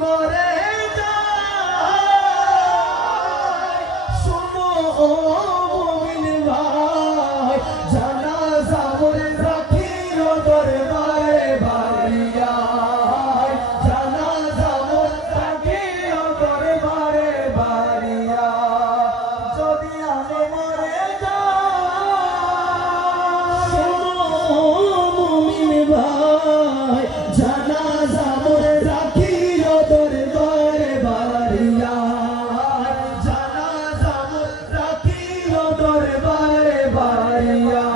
মরে যাই শোনো ও মুমিন ভাই জানাজা মোরে রাখির দরবারে বাড়িয়া জানাজা মোরে রাখির দরবারে বাড়িয়া যদি আমি মরে যাই শোনো ও মুমিন ভাই জানাজা মোরে রাখির দরবারে বাড়িয়া জানাজা মোরে রাখির দরবারে বাড়িয়া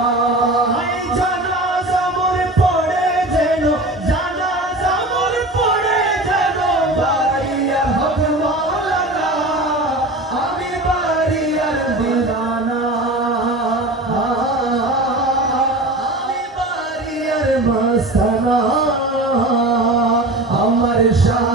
জানাজা মোরে পড়ে যেন জানাজা মোরে পড়ে যেন বাড়িয়া হবে মাওলানা আমি বাড়িয়ার দিওয়ানা আমি বাড়িয়ার মস্তানা আমার শাহ